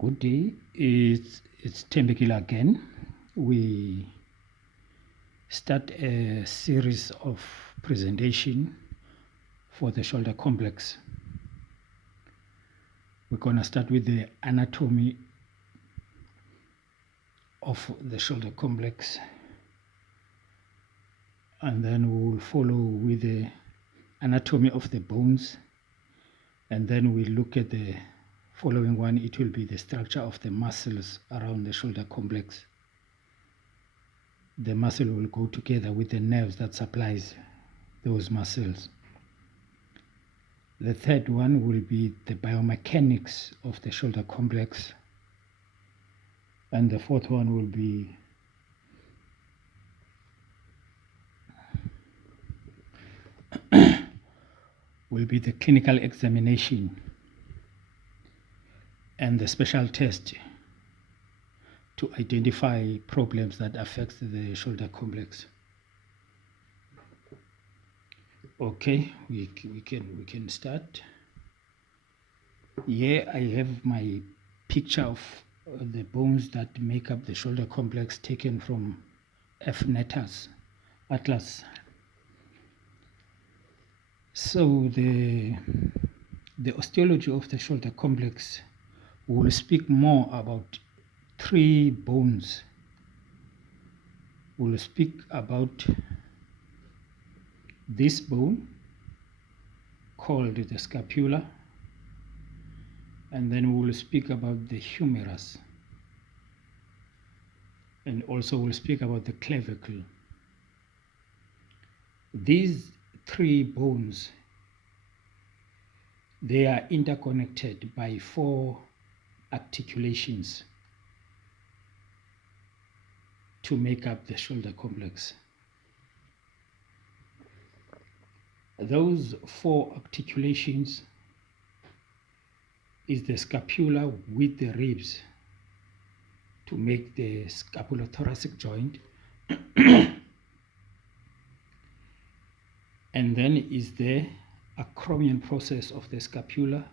Good day. It's Tembekile again. We start a series of presentation for the shoulder complex. We're going to start with the anatomy of the shoulder complex, and then we will follow with the anatomy of the bones, and then we look at the following one. It will be the structure of the muscles around the shoulder complex. The muscle will go together with the nerves that supplies those muscles. The third one will be the biomechanics of the shoulder complex. And the fourth one will be the clinical examination and the special test to identify problems that affect the shoulder complex. Okay, we can start. Here I have my picture of the bones that make up the shoulder complex, taken from F. Netter's Atlas. So the osteology of the shoulder complex will speak more about three bones. We'll speak about this bone called the scapula, and then we'll speak about the humerus, and also we'll speak about the clavicle. These three bones, they are interconnected by four articulations to make up the shoulder complex. Those four articulations is the scapula with the ribs to make the scapulothoracic joint, and then is the acromion process of the scapula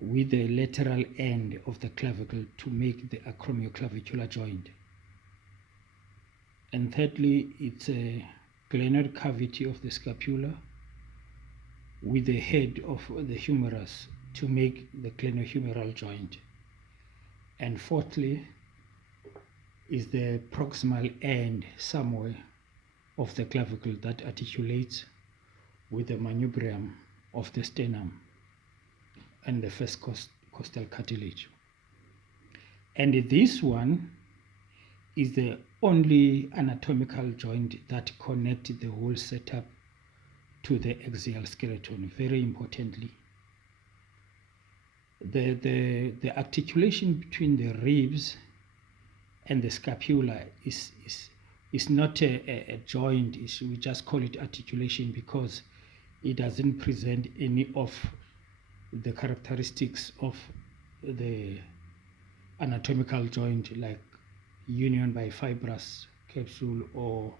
with the lateral end of the clavicle to make the acromioclavicular joint. And thirdly, it's a glenoid cavity of the scapula with the head of the humerus to make the glenohumeral joint. And fourthly is the proximal end somewhere of the clavicle that articulates with the manubrium of the sternum and the first costal cartilage. And this one is the only anatomical joint that connects the whole setup to the axial skeleton. Very importantly, the articulation between the ribs and the scapula is not a joint. We just call it articulation because it doesn't present any of the characteristics of the anatomical joint, like union by fibrous capsule or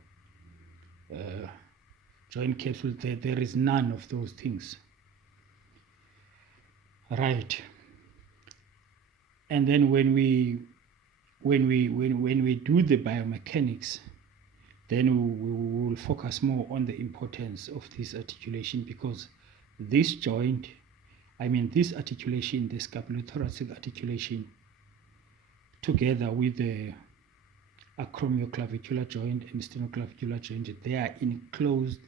joint capsule. There is none of those things, right? And then when we do the biomechanics, then we will focus more on the importance of this articulation, because this joint, this articulation, the scapulothoracic articulation, together with the acromioclavicular joint and sternoclavicular joint, they are in closed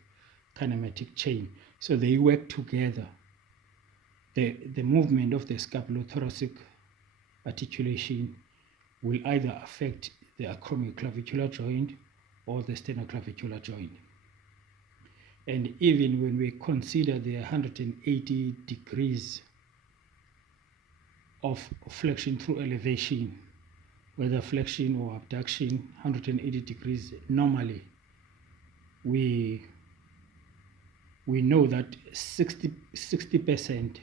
kinematic chain. So they work together. The movement of the scapulothoracic articulation will either affect the acromioclavicular joint or the sternoclavicular joint. And even when we consider the 180 degrees of flexion through elevation, whether flexion or abduction, 180 degrees, normally we know that 60%,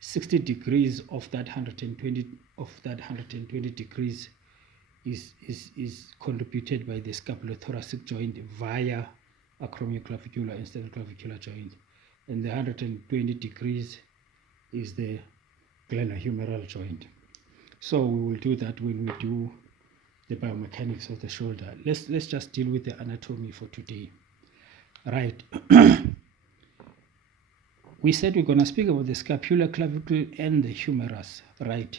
60 degrees of that 120 degrees is contributed by the scapulothoracic joint via acromioclavicular and sternoclavicular joint, and the 120 degrees is the glenohumeral joint. So we will do that when we do the biomechanics of the shoulder. Let's just deal with the anatomy for today. Right. We said we're going to speak about the scapular clavicle and the humerus, right?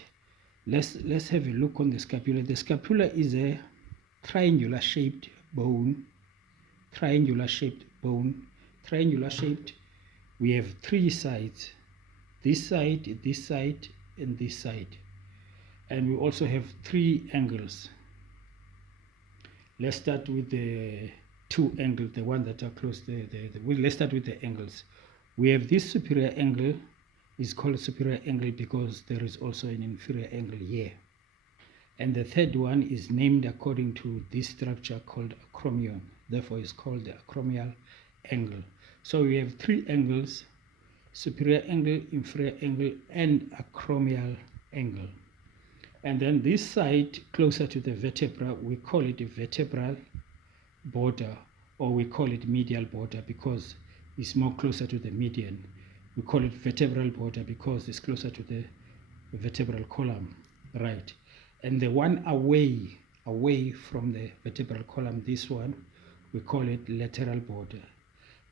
Let's have a look on the scapula. The scapula is a triangular shaped bone. Triangular shaped. We have three sides: this side, and this side. And we also have three angles. Let's start with the two angles, the one that are close. Let's start with the angles. We have this superior angle, is called superior angle because there is also an inferior angle here. And the third one is named according to this structure called acromion. Therefore, it's called the acromial angle. So we have three angles: superior angle, inferior angle, and acromial angle. And then this side closer to the vertebra, we call it a vertebral border, or we call it medial border because it's more closer to the median. We call it vertebral border because it's closer to the vertebral column, right? And the one away from the vertebral column, this one, we call it lateral border.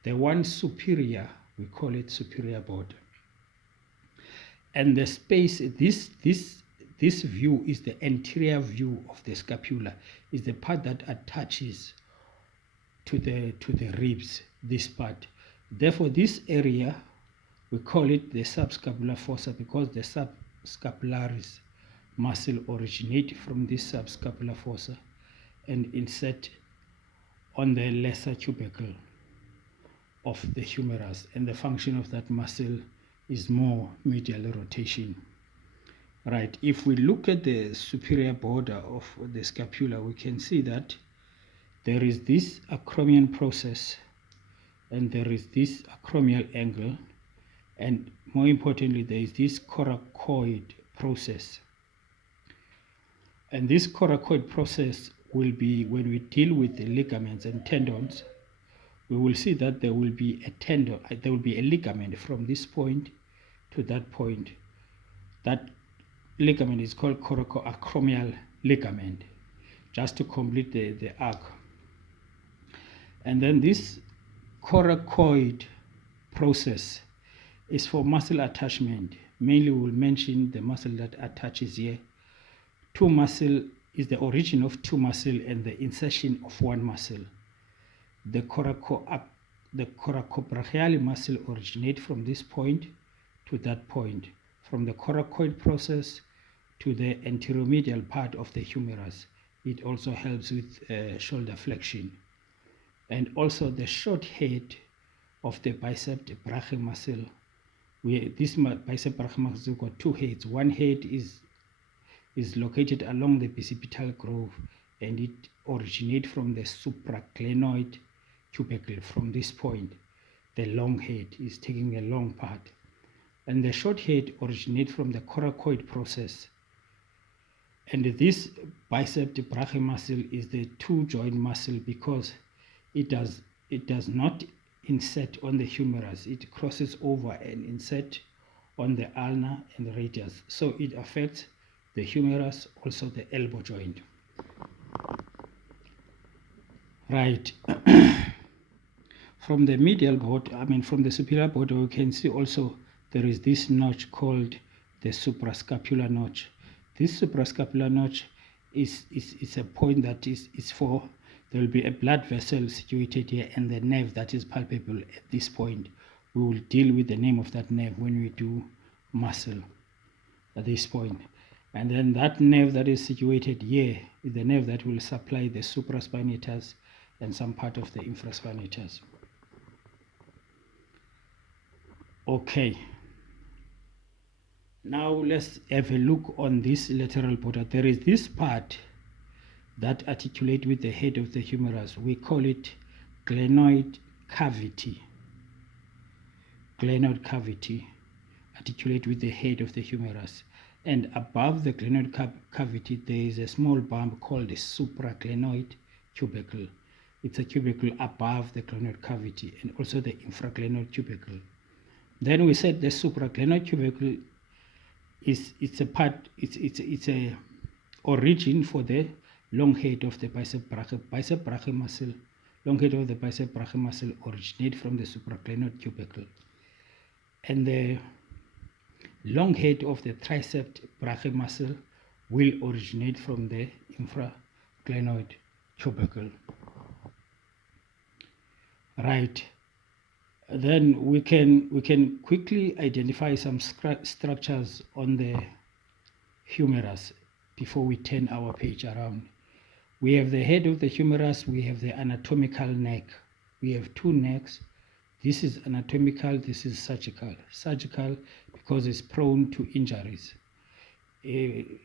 The one superior, we call it superior border. And the space, this view is the anterior view of the scapula, is the part that attaches to the ribs, this part. Therefore, this area, we call it the subscapular fossa because the subscapularis muscle originate from this subscapular fossa and insert on the lesser tubercle of the humerus, and the function of that muscle is more medial rotation. Right, if we look at the superior border of the scapula, we can see that there is this acromion process and there is this acromial angle, and more importantly, there is this coracoid process. And this coracoid process will be, when we deal with the ligaments and tendons, we will see that there will be a tendon, there will be a ligament from this point to that point. That ligament is called coracoacromial ligament, just to complete the arc. And then this coracoid process is for muscle attachment. Mainly we'll mention the muscle that attaches here. Two muscle is the origin of two muscle and the insertion of one muscle. The coracobrachial muscle originate from this point to that point, from the coracoid process to the anteromedial part of the humerus. It also helps with shoulder flexion. And also the short head of the bicep brachii muscle. This bicep brachii muscle got two heads. One head is located along the bicipital groove, and it originates from the supraglenoid tubercle. From this point, the long head is taking a long part, and the short head originates from the coracoid process. And this bicep brachii muscle is the two joint muscle because it does not insert on the humerus. It crosses over and insert on the ulna and radius, so it affects the humerus, also the elbow joint. Right. From the medial border, from the superior border, we can see also there is this notch called the suprascapular notch. This suprascapular notch is a point that is for, there will be a blood vessel situated here and the nerve that is palpable at this point. We will deal with the name of that nerve when we do muscle at this point. And then that nerve that is situated here is the nerve that will supply the supraspinatus and some part of the infraspinatus. Okay. Now let's have a look on this lateral border. There is this part that articulate with the head of the humerus. We call it glenoid cavity. Glenoid cavity articulate with the head of the humerus. And above the glenoid cavity, there is a small bump called the supraglenoid tubercle. It's a tubercle above the glenoid cavity, and also the infraglenoid tubercle. Then we said the supraglenoid tubercle it's a part, it's a origin for the long head of the bicep brachii muscle. Long head of the bicep brachii muscle originate from the supraclenoid tubercle, and the long head of the tricep brachii muscle will originate from the infraclenoid tubercle. Right. Then we can quickly identify some structures on the humerus before we turn our page around. We have the head of the humerus, we have the anatomical neck. We have two necks. This is anatomical, this is surgical. Surgical because it's prone to injuries.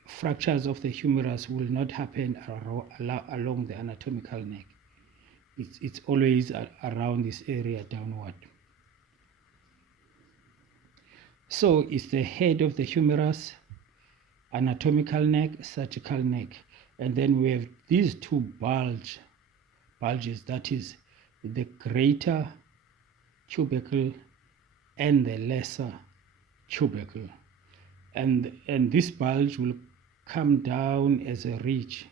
Fractures of the humerus will not happen along the anatomical neck. It's always around this area downward. So it's the head of the humerus, anatomical neck, surgical neck. And then we have these two bulges, that is the greater tubercle and the lesser tubercle. And this bulge will come down as a ridge.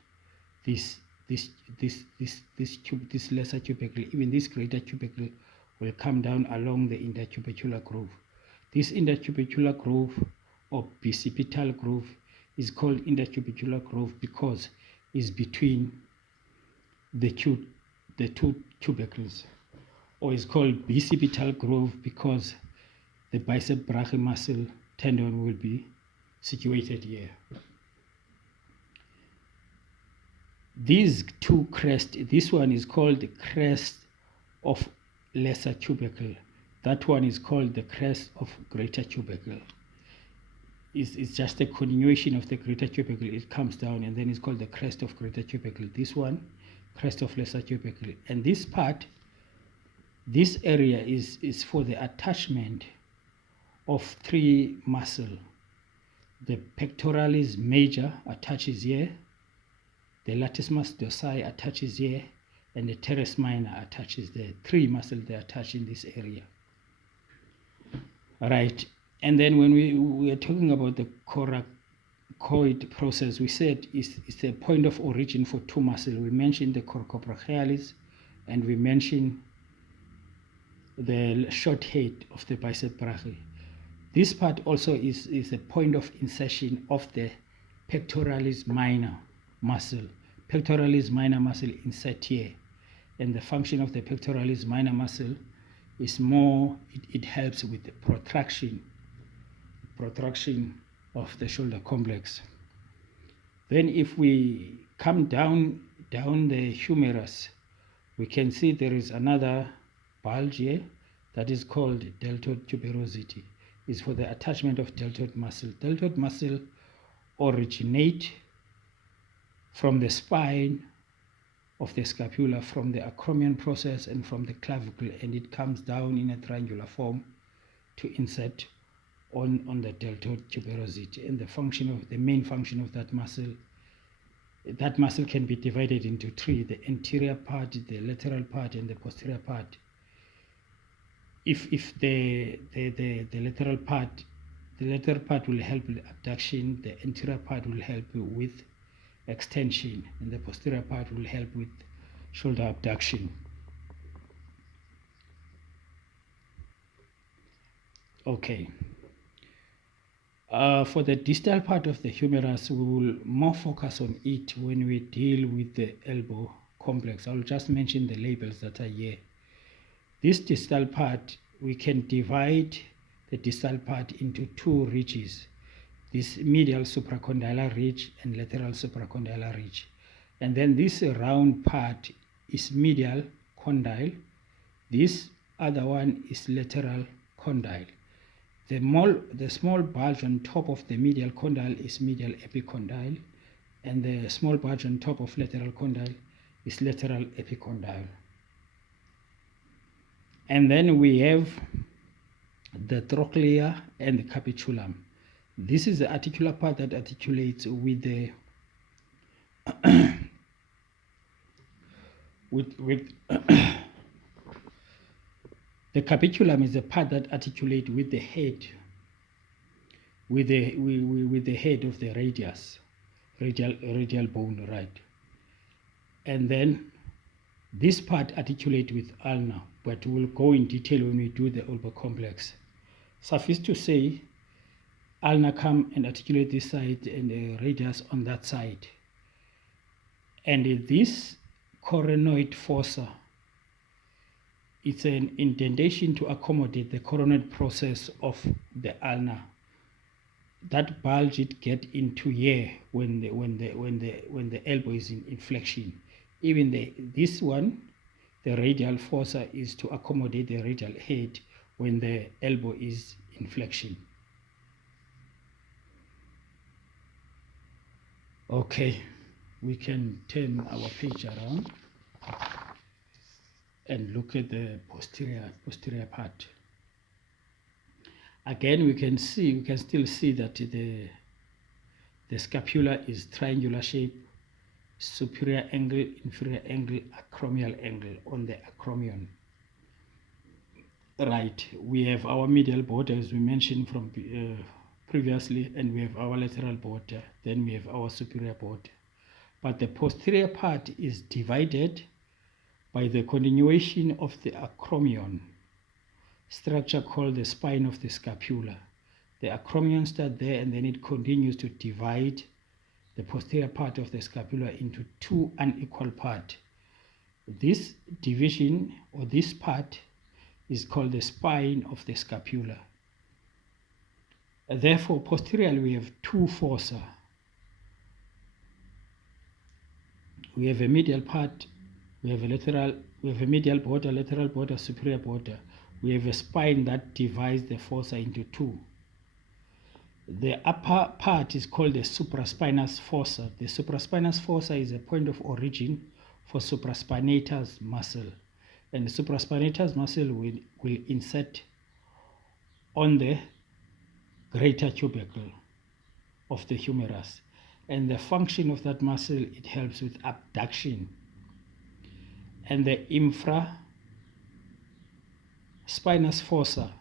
This lesser tubercle, even this greater tubercle, will come down along the intertubercular groove. This intertubercular groove or bicipital groove is called intertubercular groove because it's between the two tubercles, or is called bicipital groove because the bicep brachii muscle tendon will be situated here. These two crests, this one is called the crest of lesser tubercle. That one is called the crest of greater tubercle. It's just a continuation of the greater tubercle. It comes down and then it's called the crest of greater tubercle. This one, crest of lesser tubercle. And this part, this area is for the attachment of three muscles. The pectoralis major attaches here, the latissimus dorsi attaches here, and the teres minor attaches there. Three muscles they attach in this area. Right. And then when we are talking about the coracoid process, we said it's the point of origin for two muscles. We mentioned the coracobrachialis, and we mentioned the short head of the bicep brachii. This part also is a point of insertion of the pectoralis minor muscle. Pectoralis minor muscle insert here, and the function of the pectoralis minor muscle is more, it helps with the protraction of the shoulder complex. Then if we come down the humerus, we can see there is another bulge here that is called deltoid tuberosity. It's for the attachment of deltoid muscle. Deltoid muscle originate from the spine of the scapula, from the acromion process and from the clavicle, and it comes down in a triangular form to insert on the deltoid tuberosity. And the main function of that muscle can be divided into three: the anterior part, the lateral part, and the posterior part. If the lateral part will help with abduction, the anterior part will help with extension, and the posterior part will help with shoulder abduction. Okay. For the distal part of the humerus, we will more focus on it when we deal with the elbow complex. I'll just mention the labels that are here. This distal part, we can divide the distal part into two ridges. This medial supracondylar ridge and lateral supracondylar ridge. And then this round part is medial condyle. This other one is lateral condyle. The small bulge on top of the medial condyle is medial epicondyle, and the small bulge on top of lateral condyle is lateral epicondyle. And then we have the trochlea and the capitulum. This is the articular part that articulates with the the capitulum is the part that articulates with the head. with the head of the radial bone, right? And then this part articulate with ulna, but we'll go in detail when we do the Olber complex. Suffice to say, ulna come and articulate this side and the radius on that side. And this coronoid fossa, it's an indentation to accommodate the coronoid process of the ulna. That bulge it get into here when the elbow is in flexion. Even this one, the radial fossa, is to accommodate the radial head when the elbow is in flexion. Okay, we can turn our page around and look at the posterior part. Again, we can still see that the scapula is triangular shape, superior angle, inferior angle, acromial angle on the acromion. Right, we have our medial border as we mentioned from previously, and we have our lateral border, then we have our superior border. But the posterior part is divided by the continuation of the acromion structure called the spine of the scapula. The acromion starts there and then it continues to divide the posterior part of the scapula into two unequal parts. This division or this part is called the spine of the scapula. Therefore, posteriorly we have two fossa. We have a medial part, we have a medial border, lateral border, superior border. We have a spine that divides the fossa into two. The upper part is called the supraspinous fossa. The supraspinous fossa is a point of origin for supraspinatus muscle. And the supraspinatus muscle will insert on the greater tubercle of the humerus. And the function of that muscle, it helps with abduction. And the infraspinous fossa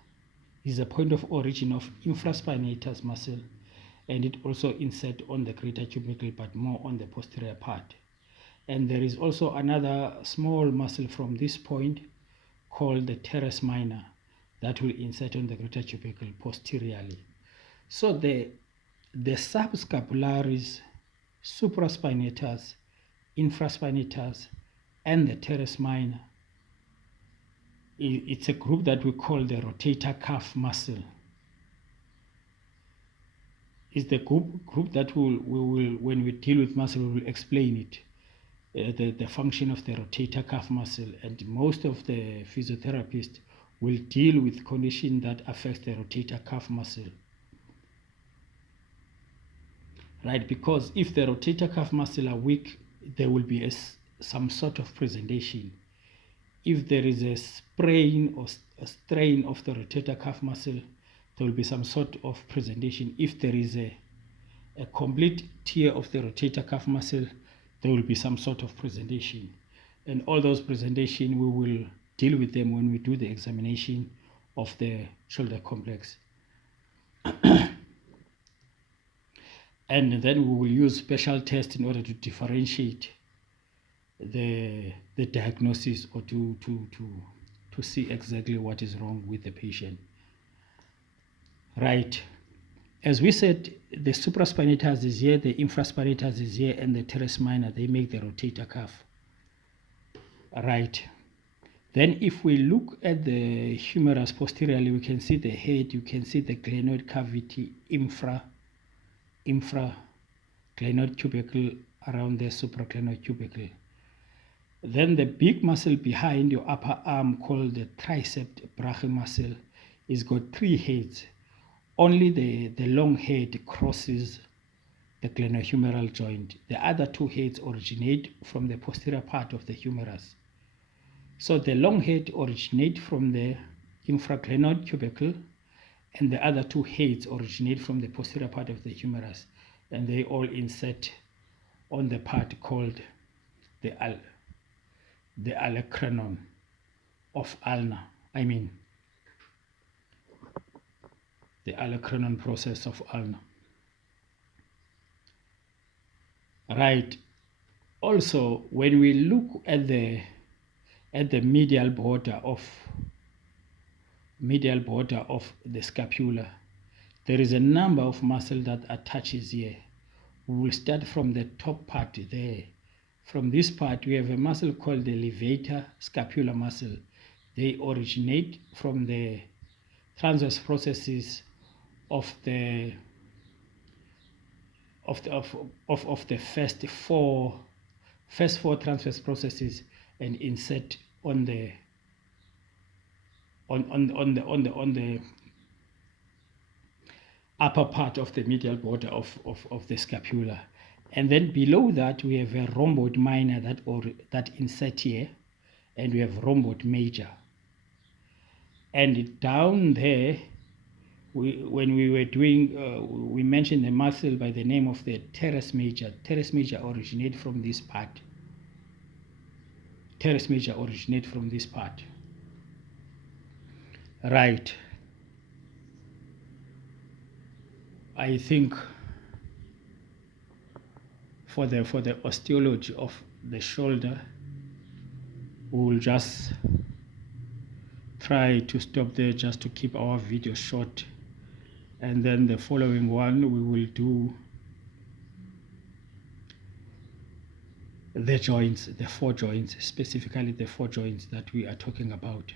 is a point of origin of infraspinatus muscle, and it also inserts on the greater tubercle, but more on the posterior part. And there is also another small muscle from this point called the teres minor that will insert on the greater tubercle posteriorly. So the subscapularis, supraspinatus, infraspinatus, and the teres minor, it's a group that we call the rotator cuff muscle. It's the group that we will, when we deal with muscle, we will explain it, the function of the rotator cuff muscle. And most of the physiotherapists will deal with condition that affects the rotator cuff muscle. Right, because if the rotator cuff muscle are weak, there will be some sort of presentation. If there is a sprain or a strain of the rotator cuff muscle, there will be some sort of presentation. If there is a complete tear of the rotator cuff muscle, there will be some sort of presentation. And all those presentations, we will deal with them when we do the examination of the shoulder complex. And then we will use special tests in order to differentiate the diagnosis, or to see exactly what is wrong with the patient. Right, as we said, the supraspinatus is here, the infraspinatus is here, and the teres minor, they make the rotator cuff. Right, then if we look at the humerus posteriorly, we can see the head, you can see the glenoid cavity, infraglenoid tubercle around the supraglenoid tubercle. Then the big muscle behind your upper arm called the tricep brachii muscle is got three heads. Only the long head crosses the glenohumeral joint. The other two heads originate from the posterior part of the humerus. So the long head originates from the infraglenoid tubercle, and the other two heads originate from the posterior part of the humerus, and they all insert on the part called the olecranon of ulna. The the olecranon process of ulna. Right. Also, when we look at the medial border of the scapula, there is a number of muscles that attaches here. We will start from the top part there. From this part, we have a muscle called the levator scapular muscle. They originate from the transverse processes of the first four transverse processes and insert on the upper part of the medial border of the scapula. And then below that we have a rhomboid minor that insert here, and we have rhomboid major. And down there, when we were doing, we mentioned a muscle by the name of the teres major. Teres major originate from this part. Teres major originate from this part. Right. I think for the osteology of the shoulder, we will just try to stop there just to keep our video short, and then the following one we will do the joints, the 4 joints, specifically the 4 joints that we are talking about.